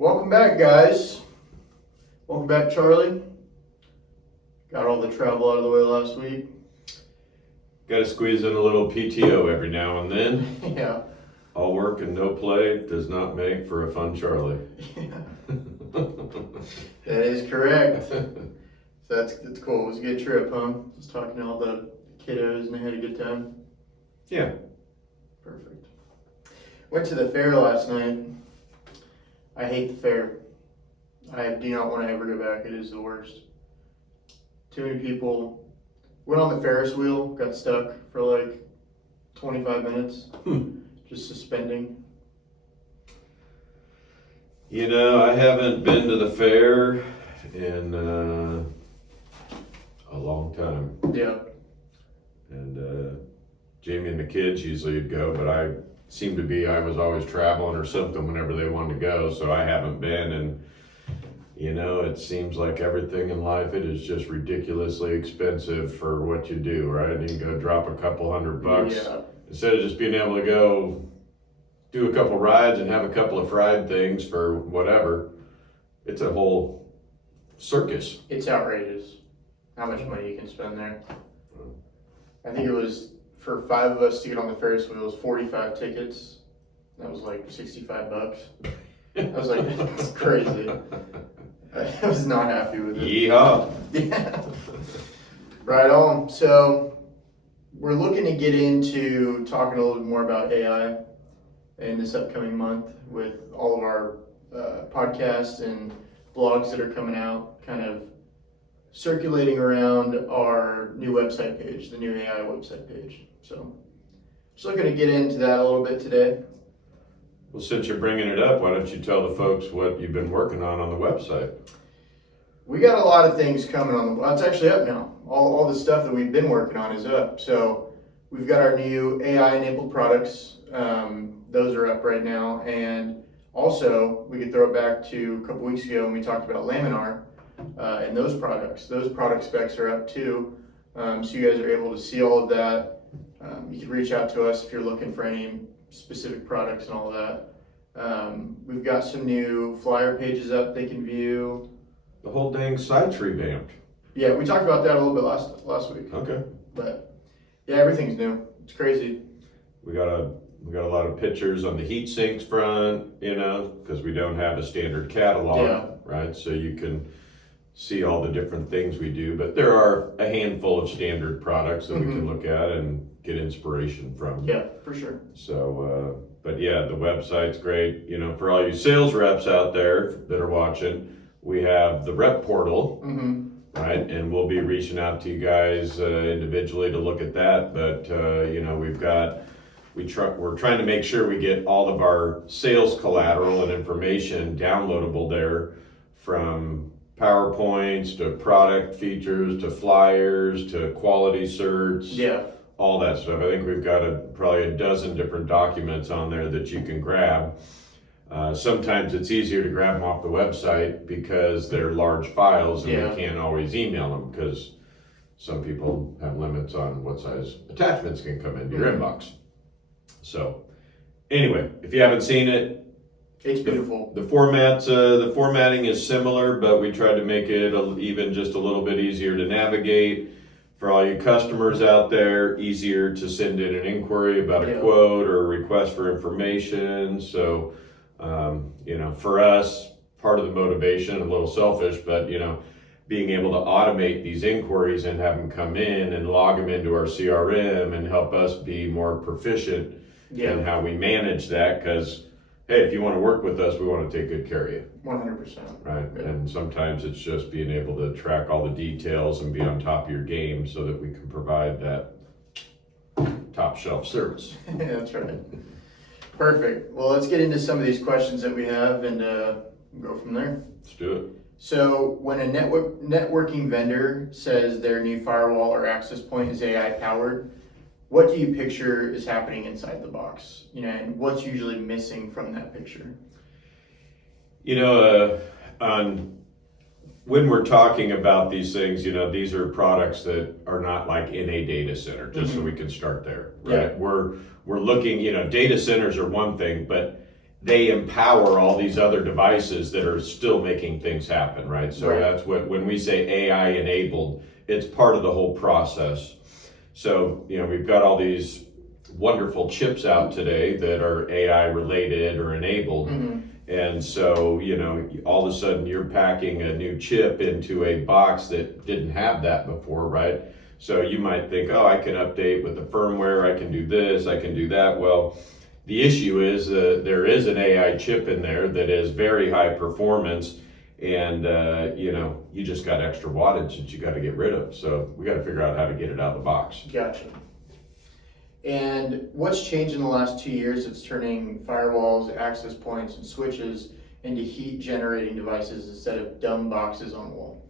Welcome back, guys. Welcome back, Charlie. Got all the travel out of the way last week. Got to squeeze in a little PTO every now and then. Yeah. All work and no play does not make for a fun Charlie. Yeah. That is correct. So that's cool. It was a good trip, huh? Just talking to all the kiddos and they had a good time. Yeah. Perfect. Went to the fair last night. I hate the fair. I do not want to ever go back. It is the worst. Too many people. Went on the Ferris wheel, got stuck for like 25 minutes, just suspending. You know, I haven't been to the fair in a long time. Yeah. And Jamie and the kids usually would go, but I was always traveling or something whenever they wanted to go, so I haven't been. And you know, it seems like everything in life, it is just ridiculously expensive for what you do, right? You can go drop a couple $100 Yeah. instead of just being able to go do a couple rides and have a couple of fried things for whatever. It's a whole circus. It's outrageous how much money you can spend there. I think it was for 5 of us to get on the Ferris wheel, it was 45 tickets. That was like $65. I was like, that's crazy. I was not happy with it. Yeehaw. Yeah. Right on. So we're looking to get into talking a little bit more about AI in this upcoming month with all of our podcasts and blogs that are coming out, kind of circulating around our new website page, the new AI website page. So just looking to get into that a little bit today. Well, since you're bringing it up, why don't you tell the folks what you've been working on the website? We got a lot of things coming on well, it's actually up now. All the stuff that we've been working on is up. So we've got our new AI-enabled products. Those are up right now. And also, we could throw it back to a couple weeks ago when we talked about Laminar and those products. Those product specs are up too. So you guys are able to see all of that. You can reach out to us if you're looking for any specific products and all of that. We've got some new flyer pages up they can view. The whole dang site's revamped. Yeah, we talked about that a little bit last week. Okay. But yeah, everything's new. It's crazy. We got a lot of pictures on the heat sinks front, you know, because we don't have a standard catalog, right? So you can see all the different things we do, but there are a handful of standard products that we can look at and get inspiration from. Yeah, for sure. So, but yeah, the website's great. You know, for all you sales reps out there that are watching, we have the rep portal, right? And we'll be reaching out to you guys individually to look at that. But you know, we're trying to make sure we get all of our sales collateral and information downloadable there, from PowerPoints to product features to flyers to quality certs. Yeah. All that stuff. I think we've got probably a dozen different documents on there that you can grab. Sometimes it's easier to grab them off the website because they're large files and we can't always email them because some people have limits on what size attachments can come into your inbox. So anyway, if you haven't seen it, it's beautiful. The formatting is similar, but we tried to make it even just a little bit easier to navigate. For all you customers out there, easier to send in an inquiry about a quote or a request for information. So, you know, for us, part of the motivation, a little selfish, but, you know, being able to automate these inquiries and have them come in and log them into our CRM and help us be more proficient in how we manage that. Because, hey, if you want to work with us, we want to take good care of you. 100%. Right. Yeah. And sometimes it's just being able to track all the details and be on top of your game so that we can provide that top shelf service. That's right. Perfect. Well, let's get into some of these questions that we have and go from there. Let's do it. So when a networking vendor says their new firewall or access point is AI powered, what do you picture is happening inside the box? You know, and what's usually missing from that picture? You know, when we're talking about these things, you know, these are products that are not like in a data center, just so we can start there, right? Yeah. We're looking, you know, data centers are one thing, but they empower all these other devices that are still making things happen, right? So that's what, when we say AI enabled, it's part of the whole process. So, we've got all these wonderful chips out today that are AI related or enabled. And so, all of a sudden you're packing a new chip into a box that didn't have that before, right? So you might think, oh, I can update with the firmware, I can do this, I can do that. Well, the issue is there is an AI chip in there that is very high performance, and you just got extra wattage that you got to get rid of. So we got to figure out how to get it out of the box. Gotcha. And what's changed in the last 2 years? It's turning firewalls, access points, and switches into heat generating devices instead of dumb boxes on the wall.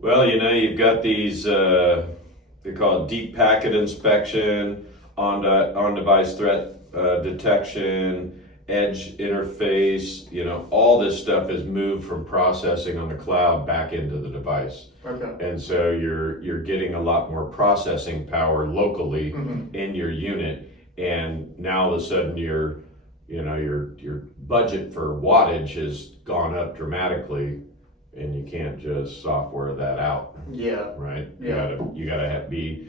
Well, you've got these, they call it deep packet inspection, on-device threat detection, edge interface, all this stuff is moved from processing on the cloud back into the device. Okay. And so you're getting a lot more processing power locally in your unit, and now all of a sudden your budget for wattage has gone up dramatically, and you can't just software that out. Yeah. Right? Yeah. You gotta be,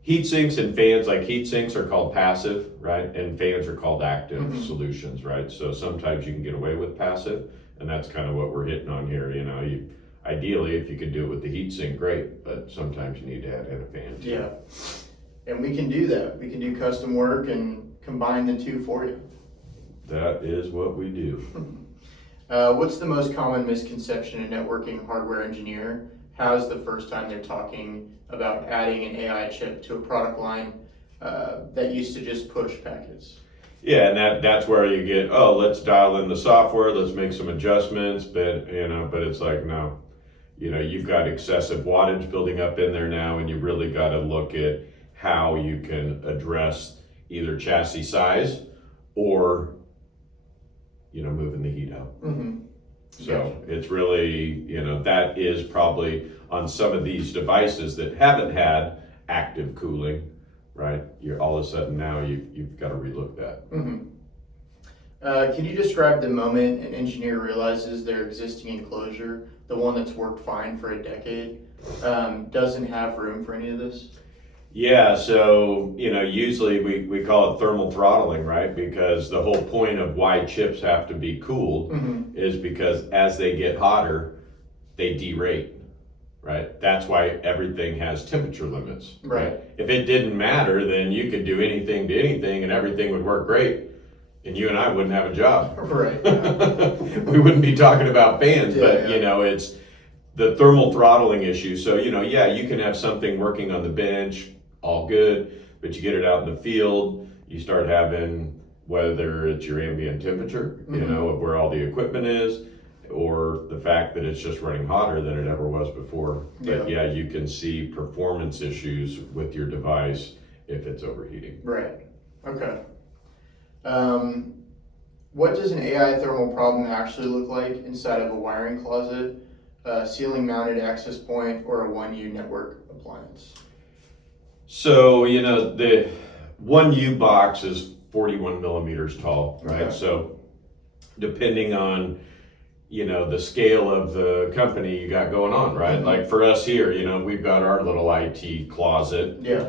heat sinks and fans, like heat sinks are called passive, right? And fans are called active solutions, right? So sometimes you can get away with passive, and that's kind of what we're hitting on here. Ideally, if you could do it with the heat sink, great, but sometimes you need to add in a fan too. Yeah. And we can do that. We can do custom work and combine the two for you. That is what we do. What's the most common misconception a networking hardware engineer has the first time they're talking about adding an AI chip to a product line that used to just push packets? Yeah, and that's where you get, let's dial in the software, let's make some adjustments, but it's like, no, you've got excessive wattage building up in there now, and you really got to look at how you can address either chassis size or moving the heat out. So it's really, that is probably on some of these devices that haven't had active cooling, right? You're all of a sudden now you've got to relook that. Can you describe the moment an engineer realizes their existing enclosure, the one that's worked fine for a decade, doesn't have room for any of this? Yeah, so, usually we call it thermal throttling, right? Because the whole point of why chips have to be cooled is because as they get hotter, they derate, right? That's why everything has temperature limits, right? If it didn't matter, then you could do anything to anything and everything would work great. And you and I wouldn't have a job. Right. We wouldn't be talking about fans, but it's the thermal throttling issue. So, you can have something working on the bench, all good, but you get it out in the field, you start having, whether it's your ambient temperature, of where all the equipment is, or the fact that it's just running hotter than it ever was before. But you can see performance issues with your device if it's overheating. Right. Okay. What does an AI thermal problem actually look like inside of a wiring closet, a ceiling mounted access point, or a 1U network appliance? So, the 1U box is 41 millimeters tall, right? Okay. So depending on, the scale of the company you got going on, right? Like for us here, we've got our little IT closet. Yeah.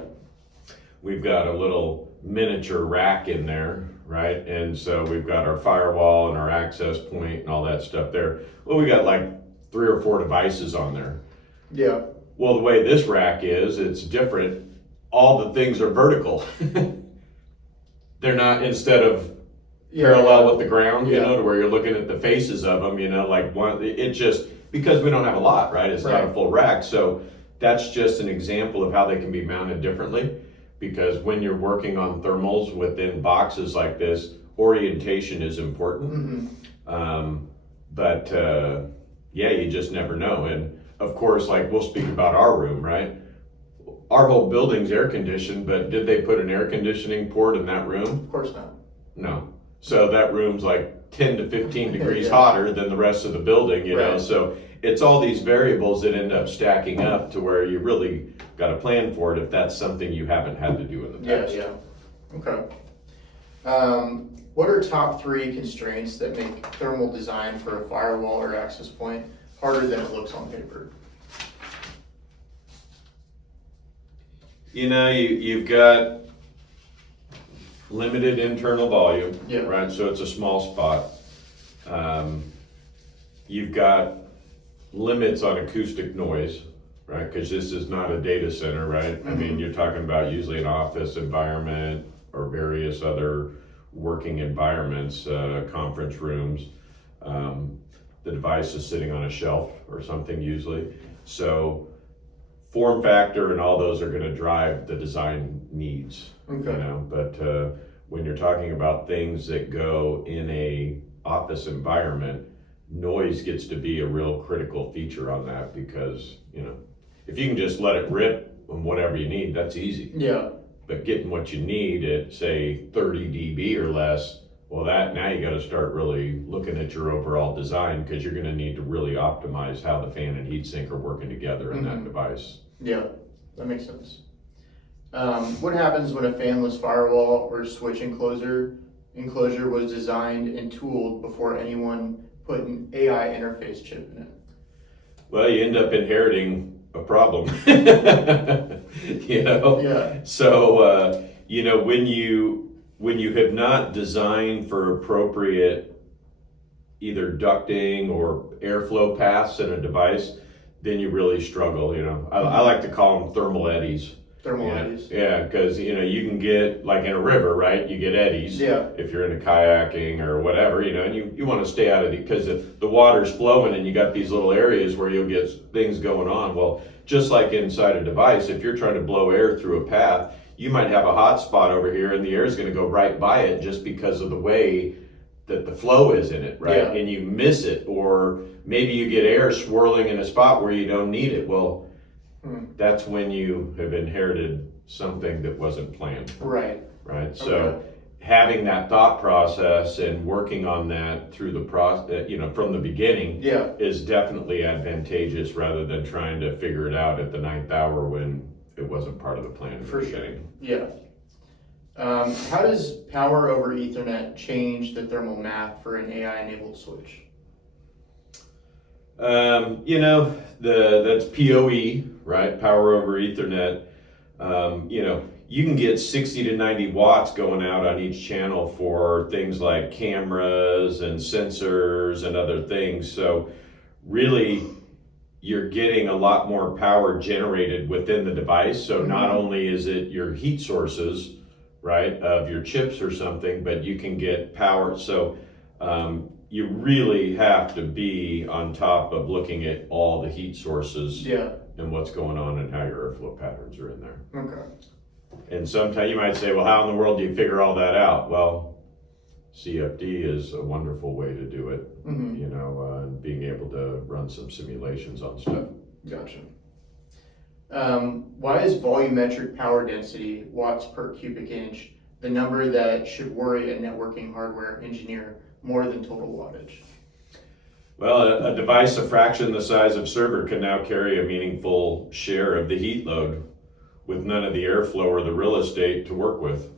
We've got a little miniature rack in there, right? And so we've got our firewall and our access point and all that stuff there. Well, we got like 3 or 4 devices on there. Yeah. Well, the way this rack is, it's different. All the things are vertical. They're not, instead of parallel with the ground, to where you're looking at the faces of them, like it just, because we don't have a lot, right? It's not a full rack. So that's just an example of how they can be mounted differently, because when you're working on thermals within boxes like this, orientation is important. You just never know. And of course, like we'll speak about our room, right? Our whole building's air conditioned, but did they put an air conditioning port in that room? Of course not. No. So that room's like 10 to 15 degrees hotter than the rest of the building, know? So it's all these variables that end up stacking up to where you really got to plan for it if that's something you haven't had to do in the past. Yeah. Okay. What are top 3 constraints that make thermal design for a firewall or access point harder than it looks on paper? You've got limited internal volume, Yeah. right? So it's a small spot. You've got limits on acoustic noise, right? Because this is not a data center, right? I mean, you're talking about usually an office environment or various other working environments, conference rooms. The device is sitting on a shelf or something usually. So form factor and all those are going to drive the design needs. Okay. But when you're talking about things that go in a office environment, noise gets to be a real critical feature on that, because if you can just let it rip on whatever you need, that's easy. Yeah. But getting what you need at say 30 dB or less, well, now you got to start really looking at your overall design, because you're going to need to really optimize how the fan and heatsink are working together in that device. Yeah, that makes sense. What happens when a fanless firewall or switch enclosure was designed and tooled before anyone put an AI interface chip in it? Well, you end up inheriting a problem. Yeah. So when you have not designed for appropriate either ducting or airflow paths in a device, then you really struggle. I like to call them thermal eddies. Thermal eddies. Yeah, because you can get, like in a river, right? You get eddies. Yeah. If you're into kayaking or whatever, and you want to stay out of it, because the water's flowing and you got these little areas where you'll get things going on. Well, just like inside a device, if you're trying to blow air through a path, you might have a hot spot over here and the air is going to go right by it just because of the way that the flow is in it, right? Yeah. And you miss it, or maybe you get air swirling in a spot where you don't need it. Well, that's when you have inherited something that wasn't planned. Right. Right. So having that thought process and working on that through the process, from the beginning, is definitely advantageous, rather than trying to figure it out at the 9th hour when it wasn't part of the plan. For sure. Yeah. How does power over Ethernet change the thermal math for an AI-enabled switch? That's PoE, right? Power over Ethernet. You can get 60 to 90 watts going out on each channel for things like cameras and sensors and other things. So really, you're getting a lot more power generated within the device. So not only is it your heat sources, right, of your chips or something, but you can get power. So you really have to be on top of looking at all the heat sources and what's going on and how your airflow patterns are in there. Okay. And sometimes you might say, well, how in the world do you figure all that out? Well, CFD is a wonderful way to do it, and being able to run some simulations on stuff. Gotcha. Why is volumetric power density, watts per cubic inch, the number that should worry a networking hardware engineer more than total wattage? Well, a device a fraction the size of server can now carry a meaningful share of the heat load with none of the airflow or the real estate to work with.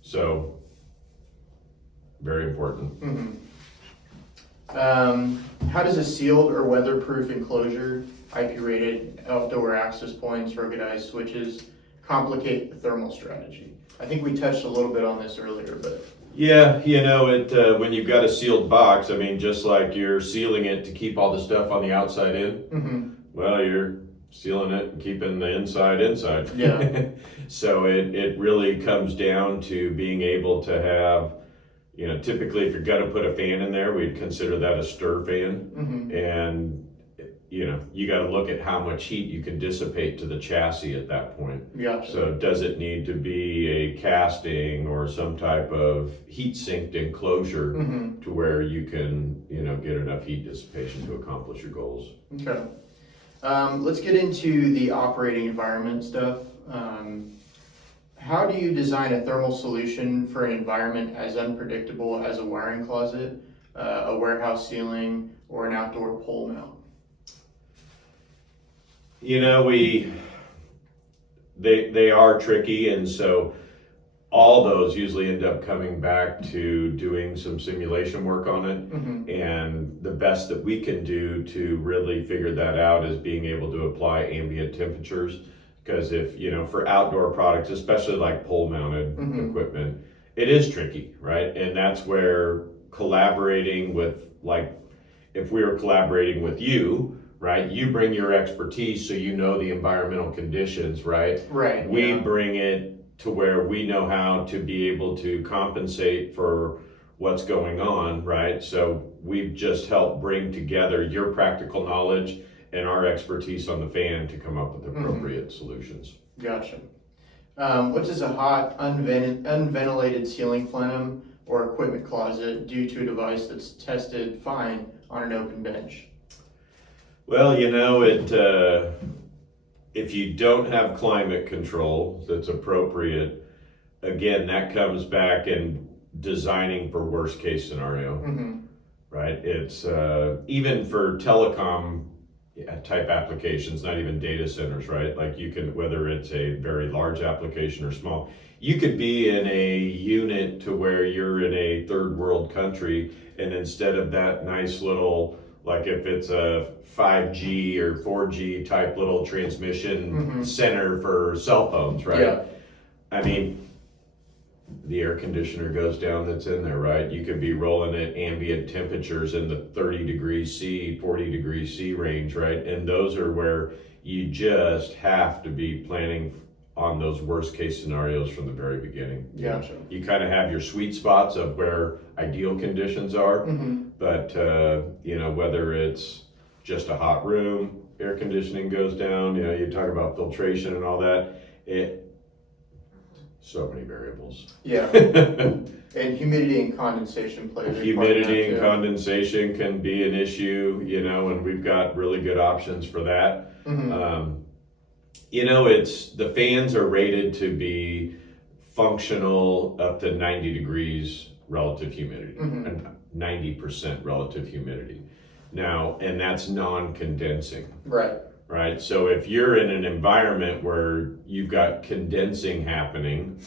So, very important. How does a sealed or weatherproof enclosure, IP-rated outdoor access points, ruggedized switches, complicate the thermal strategy? I think we touched a little bit on this earlier, but... Yeah, when you've got a sealed box, I mean, just like you're sealing it to keep all the stuff on the outside in, well, you're sealing it and keeping the inside. Yeah. So it really comes down to being able to have, typically if you're gonna put a fan in there, we'd consider that a stir fan. And you got to look at how much heat you can dissipate to the chassis at that point. Gotcha. So does it need to be a casting or some type of heat sinked enclosure to where you can, get enough heat dissipation to accomplish your goals? Okay. Let's get into the operating environment stuff. How do you design a thermal solution for an environment as unpredictable as a wiring closet, a warehouse ceiling, or an outdoor pole mount? They are tricky, and so all those usually end up coming back to doing some simulation work on it. Mm-hmm. And the best that we can do to really figure that out is being able to apply ambient temperatures. Because if, for outdoor products, especially like pole mounted Mhm. equipment, it is tricky, right? And that's where collaborating with, like, if we were collaborating with you, right? You bring your expertise, so you know the environmental conditions, right? Right. We Yeah. bring it to where we know how to be able to compensate for what's going on, right? So we've just helped bring together your practical knowledge and our expertise on the fan to come up with appropriate solutions. Gotcha. What does a hot, unventilated ceiling plenum or equipment closet do to a device that's tested fine on an open bench? Well, if you don't have climate control that's appropriate, again, that comes back in designing for worst case scenario, Mm-hmm. right? It's even for telecom type applications, not even data centers, right? Like you can, whether it's a very large application or small, you could be in a unit to where you're in a third world country, and instead of that nice little, like if it's a 5G or 4G type little transmission center for cell phones, right? Yeah. I mean, the air conditioner goes down that's in there, right? You could be rolling at ambient temperatures in the 30 degrees C, 40 degrees C range, right? And those are where you just have to be planning on those worst case scenarios from the very beginning. Gotcha. You kind of have your sweet spots of where ideal conditions are, Mm-hmm. but whether it's just a hot room, air conditioning goes down, you talk about filtration and all that, so many variables. Yeah. And humidity and condensation play a big part in Humidity that, and too. condensation can be an issue, and we've got really good options for that. Mm-hmm. It's the fans are rated to be functional up to 90 degrees relative humidity and 90% relative humidity. Now, and that's non-condensing. Right. Right, so if you're in an environment where you've got condensing happening,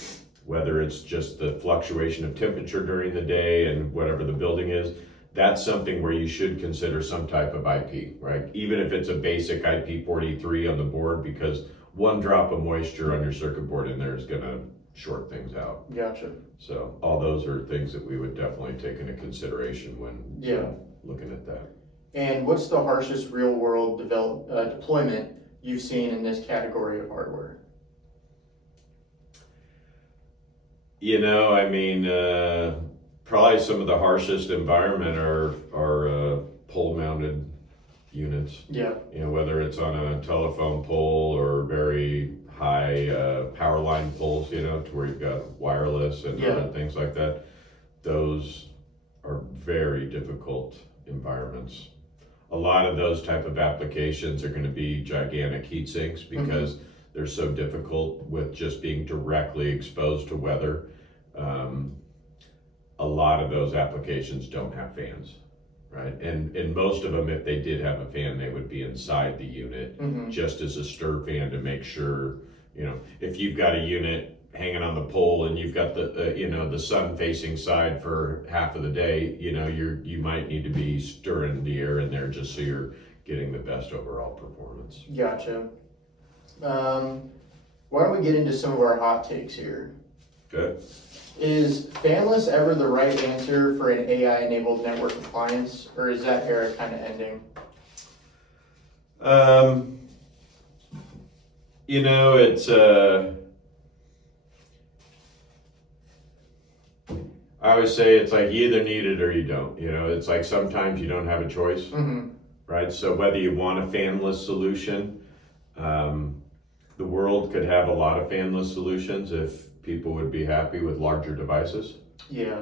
whether it's just the fluctuation of temperature during the day and whatever the building is, that's something where you should consider some type of IP, right? Even if it's a basic IP43 on the board, because one drop of moisture on your circuit board in there is gonna short things out. Gotcha. So all those are things that we would definitely take into consideration when looking at that. And what's the harshest real-world deployment you've seen in this category of hardware? Probably some of the harshest environment are pole-mounted units. Yeah. Whether it's on a telephone pole or very high power line poles, to where you've got wireless and other things like that. Those are very difficult environments. A lot of those type of applications are going to be gigantic heat sinks because they're so difficult with just being directly exposed to weather. A lot of those applications don't have fans, right? And most of them, if they did have a fan, they would be inside the unit just as a stir fan to make sure, if you've got a unit hanging on the pole and you've got the sun facing side for half of the day, you might need to be stirring the air in there just so you're getting the best overall performance. Gotcha. Why don't we get into some of our hot takes here? Good. Is fanless ever the right answer for an AI-enabled network appliance, or is that era kind of ending? It's I always say it's like you either need it or you don't. It's like sometimes you don't have a choice, right? So whether you want a fanless solution, the world could have a lot of fanless solutions if people would be happy with larger devices. Yeah.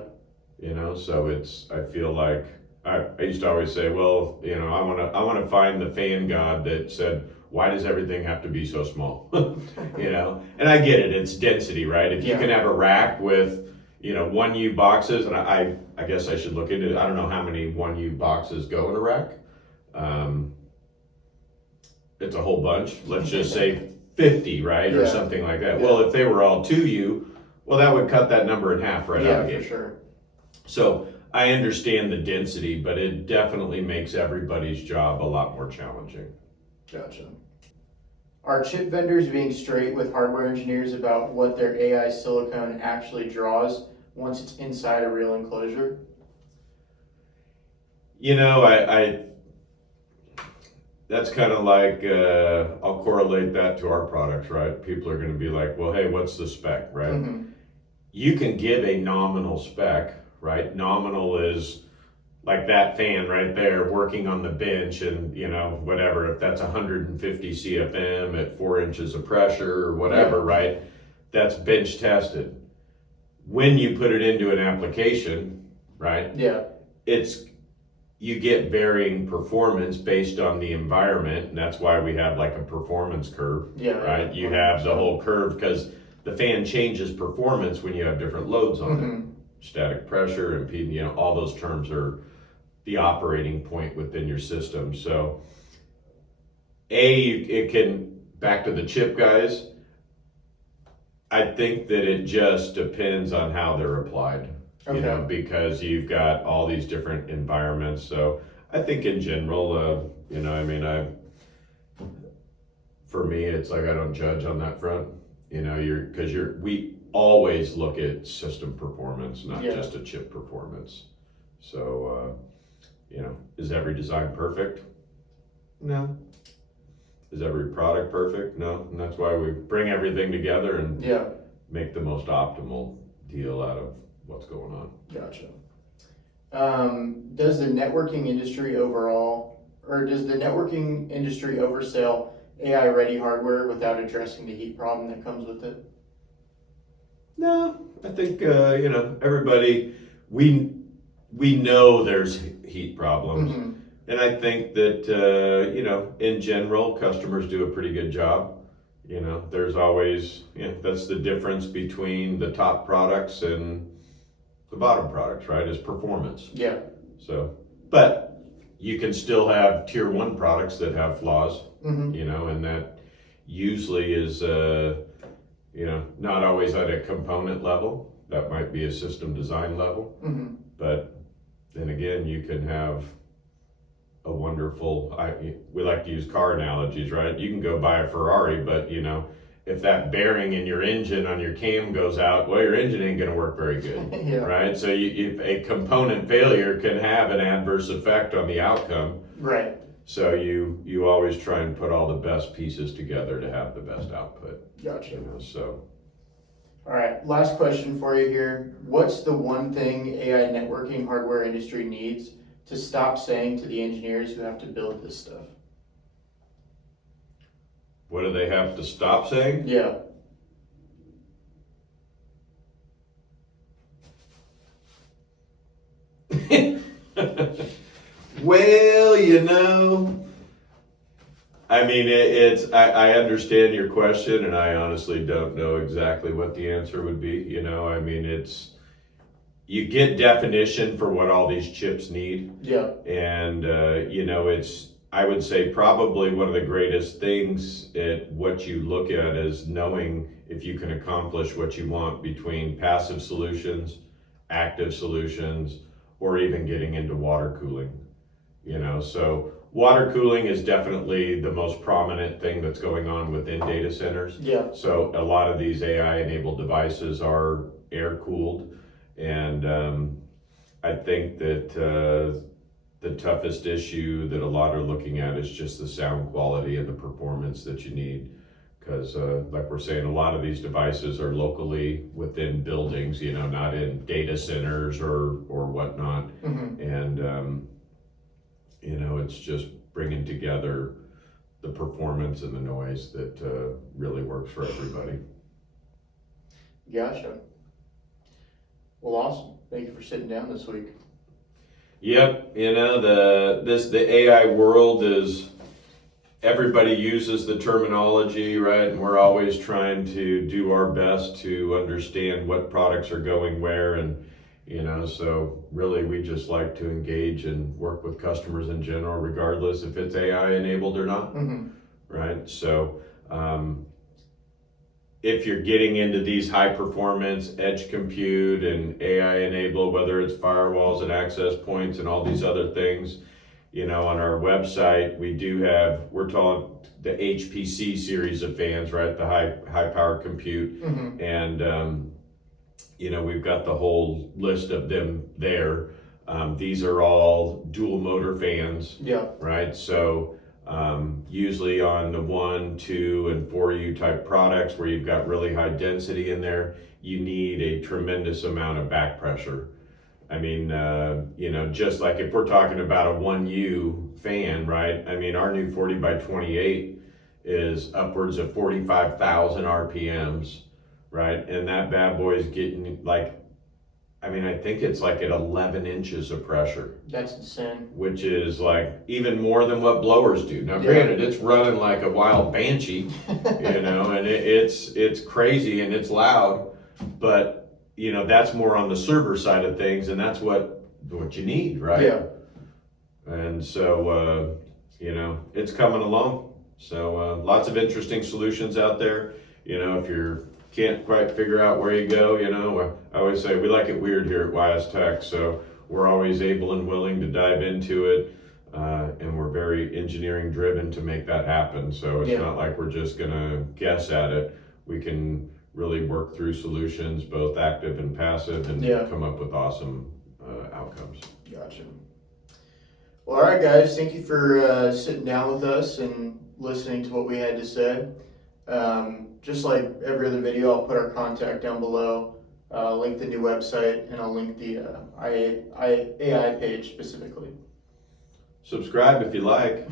So I feel like I used to always say, well, I want to find the fan god that said, why does everything have to be so small? And I get it, it's density, right? If you can have a rack with 1U boxes, and I guess I should look into it. I don't know how many 1U boxes go in a rack. It's a whole bunch. Let's just say 50, right? Or something like that. Yeah. Well, if they were all 2U, Well, that would cut that number in half right out of the Yeah, gate. for sure. So I understand the density, but it definitely makes everybody's job a lot more challenging. Gotcha. Are chip vendors being straight with hardware engineers about what their AI silicon actually draws once it's inside a real enclosure? You know, I that's kind of like, I'll correlate that to our products, right? People are going to be like, well, hey, what's the spec, right? Mm-hmm. You can give a nominal spec, right? Nominal is like that fan right there working on the bench, and whatever, if that's 150 CFM at 4 inches of pressure or whatever, right? That's bench tested. When you put it into an application, right? Yeah. You get varying performance based on the environment, and that's why we have like a performance curve, Yeah. right? You have the whole curve because the fan changes performance when you have different loads on it. Static pressure and all those terms are the operating point within your system. So it can, back to the chip guys, I think that it just depends on how they're applied. Okay. Because you've got all these different environments. So I think in general, for me, it's like I don't judge on that front. We always look at system performance, not just a chip performance. So, is every design perfect? No. Is every product perfect? No. And that's why we bring everything together and make the most optimal deal out of what's going on. Gotcha. Does the networking industry oversell AI ready hardware without addressing the heat problem that comes with it? No, I think everybody, we know there's heat problems, and I think that in general customers do a pretty good job. There's always that's the difference between the top products and the bottom products, right? Is performance. Yeah. So, but you can still have tier 1 products that have flaws, and that usually is not always at a component level. That might be a system design level. But then again, you can have a wonderful, we like to use car analogies, right? You can go buy a Ferrari, but if that bearing in your engine on your cam goes out, well, your engine ain't going to work very good, right? So if a component failure can have an adverse effect on the outcome. Right. So you always try and put all the best pieces together to have the best output. Gotcha. So. All right, last question for you here. What's the one thing AI networking hardware industry needs to stop saying to the engineers who have to build this stuff? What do they have to stop saying? Yeah. Well, I mean, I understand your question, and I honestly don't know exactly what the answer would be. You get definition for what all these chips need. Yeah. And, I would say probably one of the greatest things at what you look at is knowing if you can accomplish what you want between passive solutions, active solutions, or even getting into water cooling. So water cooling is definitely the most prominent thing that's going on within data centers. Yeah. So a lot of these AI enabled devices are air cooled, and I think that the toughest issue that a lot are looking at is just the sound quality and the performance that you need. Because like we're saying, a lot of these devices are locally within buildings, not in data centers or whatnot. And, it's just bringing together the performance and the noise that really works for everybody. Gotcha. Well, awesome. Thank you for sitting down this week. Yep, the AI world is, everybody uses the terminology, right? And we're always trying to do our best to understand what products are going where, and so really we just like to engage and work with customers in general, regardless if it's AI enabled or not, right? So if you're getting into these high performance edge compute and AI enabled, whether it's firewalls and access points and all these other things, you know, on our website, we're calling the HPC series of fans, right? The high power compute. Mm-hmm. And, you know, we've got the whole list of them there. These are all dual motor fans, Yeah. right? So usually on the 1, 2, and 4U type products where you've got really high density in there, you need a tremendous amount of back pressure. I mean, you know, just like if we're talking about a 1U fan, right? I mean, our new 40 by 28 is upwards of 45,000 RPMs, right? And that bad boy is getting like, I mean, I think it's like at 11 inches of pressure. That's insane. Which is like even more than what blowers do. Now, granted, it's running like a wild banshee, you know, and it's crazy and it's loud, but you know, that's more on the server side of things, and that's what you need, right? Yeah. And so, you know, it's coming along. So lots of interesting solutions out there. You know, if you can't quite figure out where you go, you know, I always say we like it weird here at YS Tech, so we're always able and willing to dive into it, and we're very engineering driven to make that happen. So it's not like we're just gonna guess at it. We can really work through solutions, both active and passive, and come up with awesome outcomes. Gotcha. Well, all right, guys. Thank you for sitting down with us and listening to what we had to say. Just like every other video, I'll put our contact down below, link the new website, and I'll link the AI page specifically. Subscribe if you like.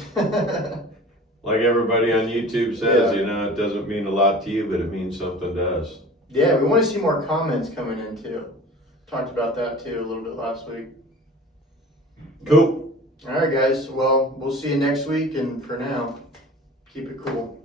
Like everybody on YouTube says, you know, it doesn't mean a lot to you, but it means something to us. Yeah, we want to see more comments coming in too. Talked about that too a little bit last week. Cool. All right, guys. Well, we'll see you next week, and for now, keep it cool.